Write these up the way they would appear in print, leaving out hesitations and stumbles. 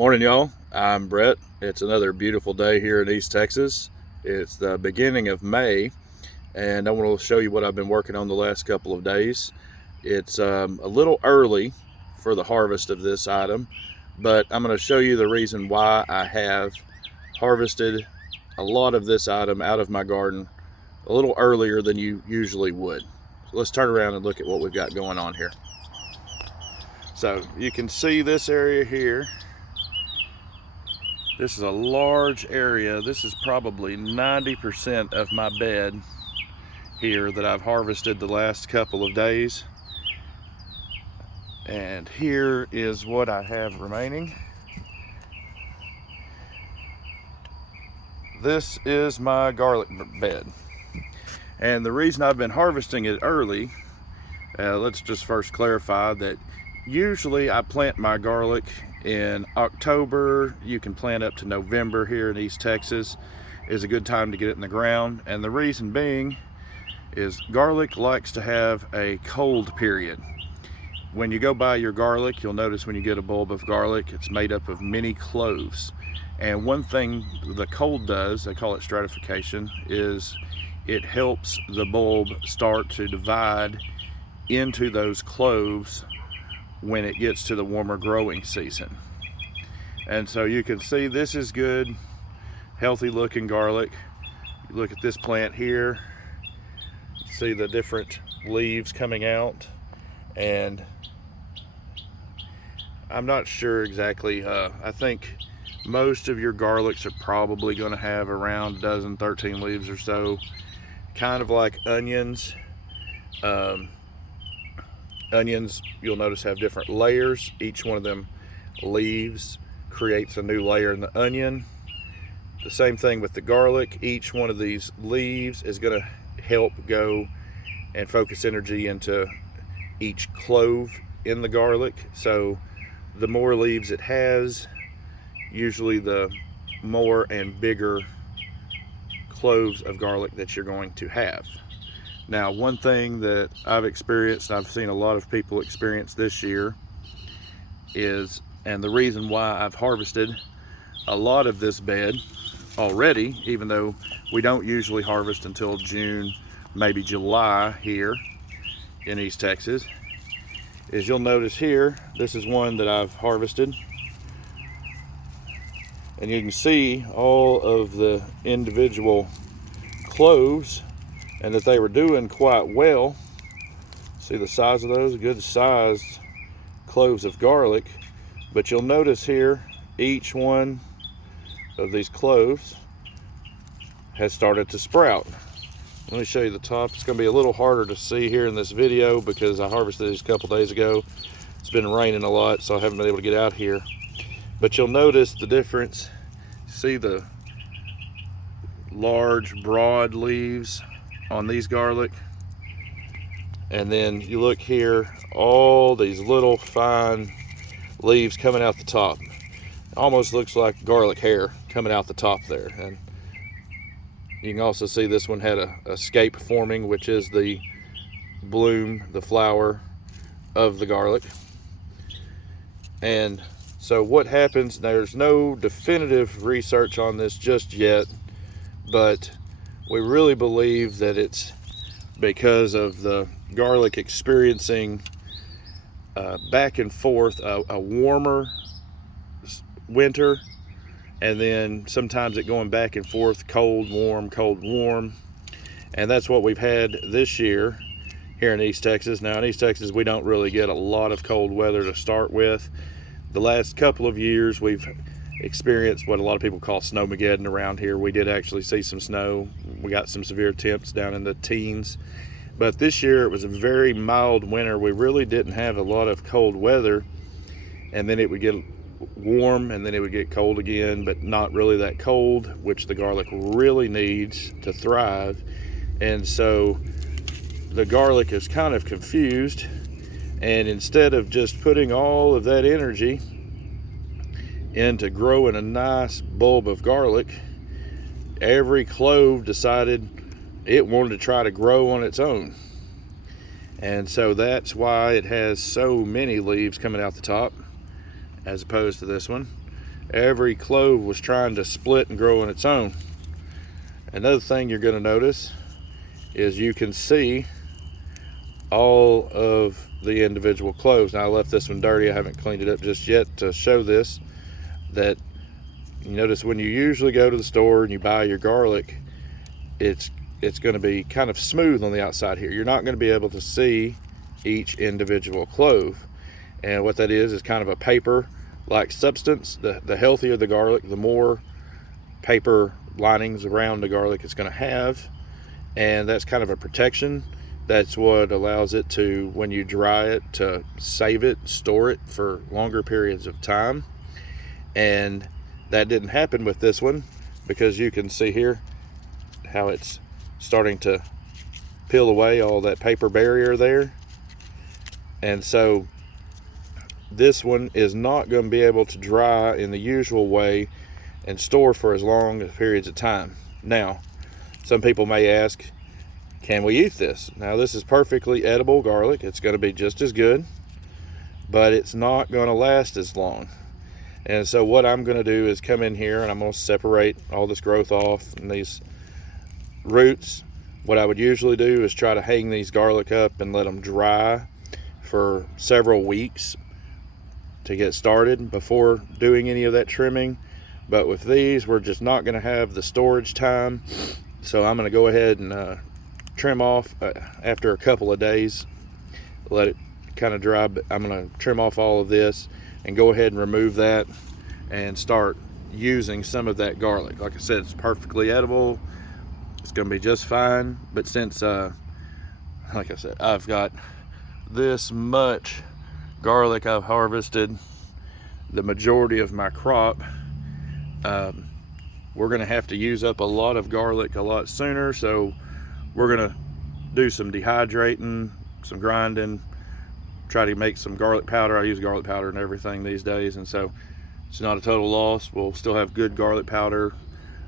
Morning, y'all. I'm Brett. It's another beautiful day here in East Texas. It's the beginning of May, and I want to show you what I've been working on the last couple of days. It's a little early for the harvest of this item, but I'm going to show you the reason why I have harvested a lot of this item out of my garden a little earlier than you usually would. So let's turn around and look at what we've got going on here. So you can see this area here. This is a large area. This is probably 90% of my bed here that I've harvested the last couple of days. And here is what I have remaining. This is my garlic bed. And the reason I've been harvesting it early, let's just first clarify that usually I plant my garlic in October. You can plant up to November here in East Texas is a good time to get it in the ground. And the reason being is garlic likes to have a cold period. When you go buy your garlic, you'll notice when you get a bulb of garlic, it's made up of many cloves. And one thing the cold does, they call it stratification, is it helps the bulb start to divide into those cloves when it gets to the warmer growing season. And so you can see this is good, healthy looking garlic. You look at this plant here, see the different leaves coming out, and I'm not sure exactly, I think most of your garlics are probably going to have around a dozen, 13 leaves or so, kind of like onions. Onions, you'll notice, have different layers. Each one of them leaves creates a new layer in the onion. The same thing with the garlic. Each one of these leaves is going to help go and focus energy into each clove in the garlic. So the more leaves it has, usually the more and bigger cloves of garlic that you're going to have. Now, one thing that I've experienced, and I've seen a lot of people experience this year, is, and the reason why I've harvested a lot of this bed already, even though we don't usually harvest until June, maybe July here in East Texas, is you'll notice here, this is one that I've harvested. And you can see all of the individual cloves, and that they were doing quite well. See the size of those, good sized cloves of garlic. But you'll notice here, each one of these cloves has started to sprout. Let me show you the top. It's going to be a little harder to see here in this video because I harvested these a couple days ago. It's been raining a lot, so I haven't been able to get out here. But you'll notice the difference. See the large, broad leaves on these garlic, and then you look here, all these little fine leaves coming out the top. Almost looks like garlic hair coming out the top there. And you can also see this one had a scape forming, which is the bloom, the flower of the garlic. And so what happens, there's no definitive research on this just yet, but we really believe that it's because of the garlic experiencing back and forth a warmer winter, and then sometimes it going back and forth, cold, warm. And that's what we've had this year here in East Texas. Now in East Texas, we don't really get a lot of cold weather to start with. The last couple of years, we've experienced what a lot of people call snowmageddon around here. We did actually see some snow. We got some severe temps down in the teens. But this year it was a very mild winter. We really didn't have a lot of cold weather. And then it would get warm and then it would get cold again, but not really that cold, which the garlic really needs to thrive. And so the garlic is kind of confused. And instead of just putting all of that energy into growing a nice bulb of garlic, every clove decided it wanted to try to grow on its own. And so that's why it has so many leaves coming out the top as opposed to this one. every clove was trying to split and grow on its own. Another thing you're going to notice is you can see all of the individual cloves. Now I left this one dirty, I haven't cleaned it up just yet to show this, that you notice when you usually go to the store and you buy your garlic, it's going to be kind of smooth on the outside here. You're not going to be able to see each individual clove, and what that is kind of a paper like substance. The healthier the garlic, the more paper linings around the garlic it's going to have, and that's kind of a protection. That's what allows it to, when you dry it, to save it, store it for longer periods of time. And that didn't happen with this one, because you can see here how it's starting to peel away all that paper barrier there. And so this one is not going to be able to dry in the usual way and store for as long periods of time. Now, some people may ask, can we eat this? Now, this is perfectly edible garlic. It's going to be just as good, but it's not going to last as long. And so what I'm going to do is come in here and I'm going to separate all this growth off and these roots. What I would usually do is try to hang these garlic up and let them dry for several weeks to get started before doing any of that trimming. But with these, we're just not going to have the storage time, so I'm going to go ahead and trim off after a couple of days, let it kind of dry. But I'm going to trim off all of this and go ahead and remove that and start using some of that garlic. Like I said, it's perfectly edible. It's going to be just fine. But since like I said, I've got this much garlic I've harvested, the majority of my crop, we're going to have to use up a lot of garlic a lot sooner. So we're going to do some dehydrating, some grinding, try to make some garlic powder. I use garlic powder and everything these days, and so it's not a total loss. We'll still have good garlic powder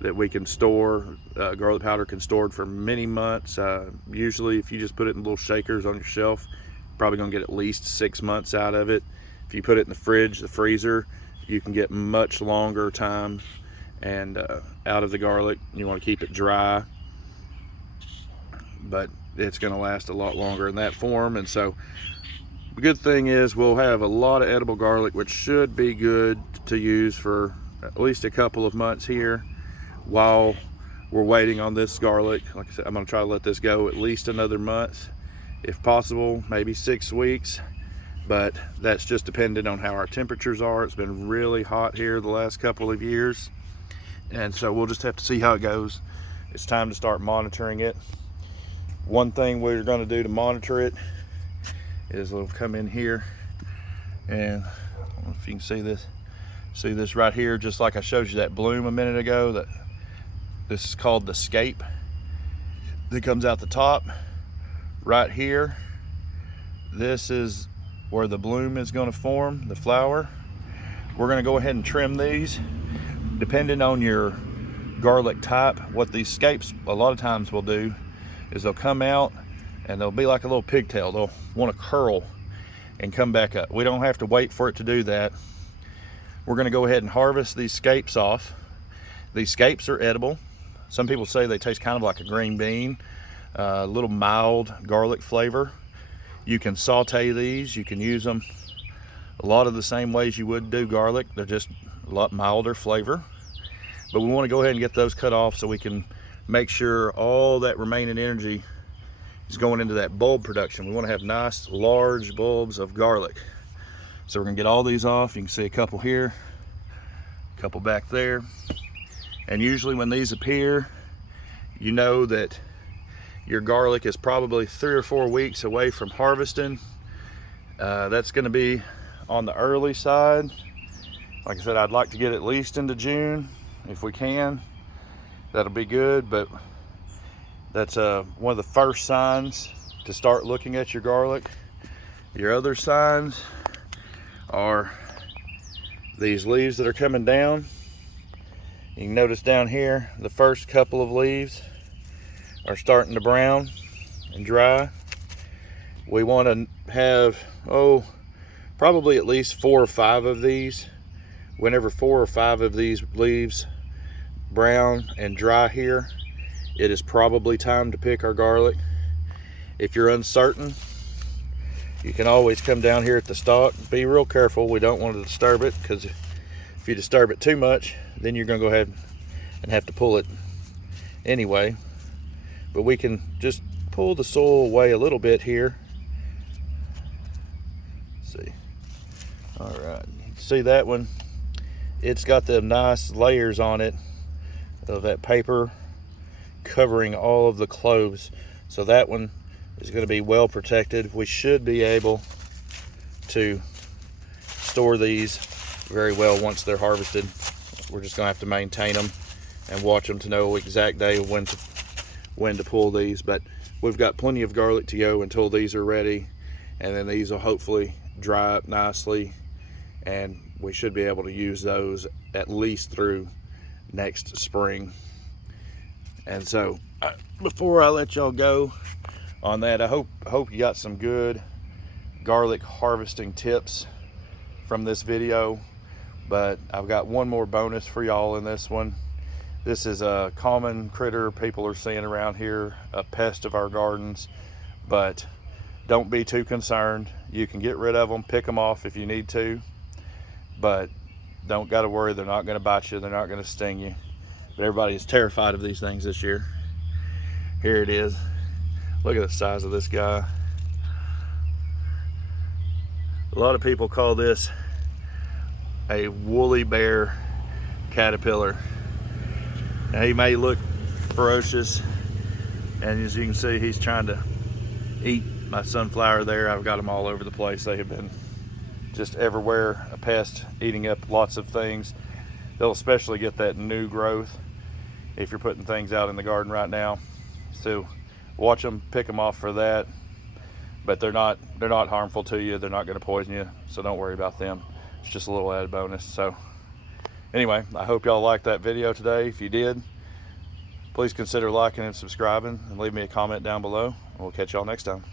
that we can store. Garlic powder can store for many months. Usually if you just put it in little shakers on your shelf, you're probably going to get at least 6 months out of it. If you put it in the fridge, the freezer, you can get much longer time and out of the garlic. You want to keep it dry, but it's going to last a lot longer in that form. And so the good thing is we'll have a lot of edible garlic, which should be good to use for at least a couple of months here while we're waiting on this garlic. Like I said, I'm going to try to let this go at least another month, if possible, maybe 6 weeks. But that's just dependent on how our temperatures are. It's been really hot here the last couple of years, and so we'll just have to see how it goes. It's time to start monitoring it. One thing we're going to do to monitor it is we'll come in here, and I don't know if you can see this right here, just like I showed you that bloom a minute ago. That this is called the scape that comes out the top right here. This is where the bloom is going to form, the flower. We're going to go ahead and trim these. Depending on your garlic type, what these scapes a lot of times will do is they'll come out and they'll be like a little pigtail. They'll want to curl and come back up. We don't have to wait for it to do that. We're going to go ahead and harvest these scapes off. These scapes are edible. Some people say they taste kind of like a green bean, a little mild garlic flavor. You can saute these. You can use them a lot of the same ways you would do garlic. They're just a lot milder flavor. But we want to go ahead and get those cut off so we can make sure all that remaining energy is going into that bulb production. We want to have nice large bulbs of garlic. So we're going to get all these off. You can see a couple here, a couple back there. And usually when these appear, you know that your garlic is probably 3 or 4 weeks away from harvesting. That's going to be on the early side. Like I said, I'd like to get at least into June if we can. That'll be good, but that's one of the first signs to start looking at your garlic. Your other signs are these leaves that are coming down. You can notice down here, the first couple of leaves are starting to brown and dry. We want to have, probably at least 4 or 5 of these whenever 4 or 5 of these leaves brown and dry here, it is probably time to pick our garlic. If you're uncertain, you can always come down here at the stalk. Be real careful. We don't want to disturb it, because if you disturb it too much, then you're going to go ahead and have to pull it anyway. But we can just pull the soil away a little bit here. Let's see. All right, see that one? It's got the nice layers on it of that paper covering all of the cloves. So that one is going to be well protected. We should be able to store these very well once they're harvested. We're just going to have to maintain them and watch them to know exact day of when to pull these. But we've got plenty of garlic to go until these are ready, and then these will hopefully dry up nicely, and we should be able to use those at least through next spring. And so before I let y'all go on that, I hope you got some good garlic harvesting tips from this video. But I've got one more bonus for y'all in this one. This is a common critter people are seeing around here, a pest of our gardens, but don't be too concerned. You can get rid of them, pick them off if you need to, but don't got to worry. They're not going to bite you. They're not going to sting you. But everybody is terrified of these things this year. Here it is. Look at the size of this guy. A lot of people call this a woolly bear caterpillar. Now, he may look ferocious, and as you can see, he's trying to eat my sunflower there. I've got them all over the place. They have been just everywhere, a pest eating up lots of things. They'll especially get that new growth if you're putting things out in the garden right now. So watch them, pick them off for that. But they're not harmful to you. They're not going to poison you, so don't worry about them. It's just a little added bonus. So anyway, I hope y'all liked that video today. If you did, please consider liking and subscribing, and leave me a comment down below. We'll catch y'all next time.